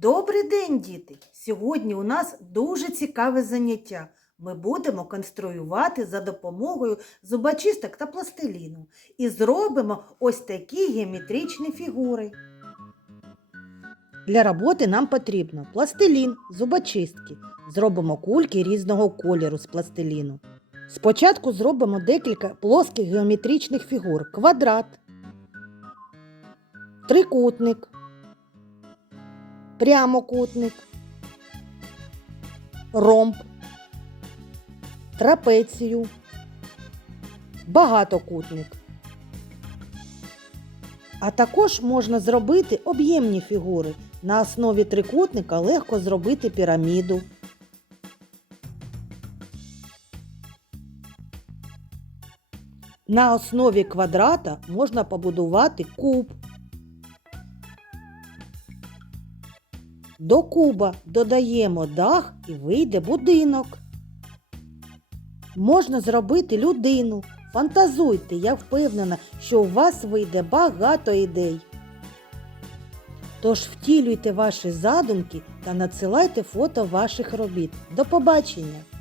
Добрий день, діти! Сьогодні у нас дуже цікаве заняття. Ми будемо конструювати за допомогою зубочисток та пластиліну і зробимо ось такі геометричні фігури. Для роботи нам потрібно пластилін, зубочистки. Зробимо кульки різного кольору з пластиліну. Спочатку зробимо декілька плоских геометричних фігур: квадрат, трикутник, прямокутник, ромб, трапецію, багатокутник. А також можна зробити об'ємні фігури. На основі трикутника легко зробити піраміду. На основі квадрата можна побудувати куб. До куба додаємо дах і вийде будинок. Можна зробити людину. Фантазуйте, я впевнена, що у вас вийде багато ідей. Тож втілюйте ваші задумки та надсилайте фото ваших робіт. До побачення!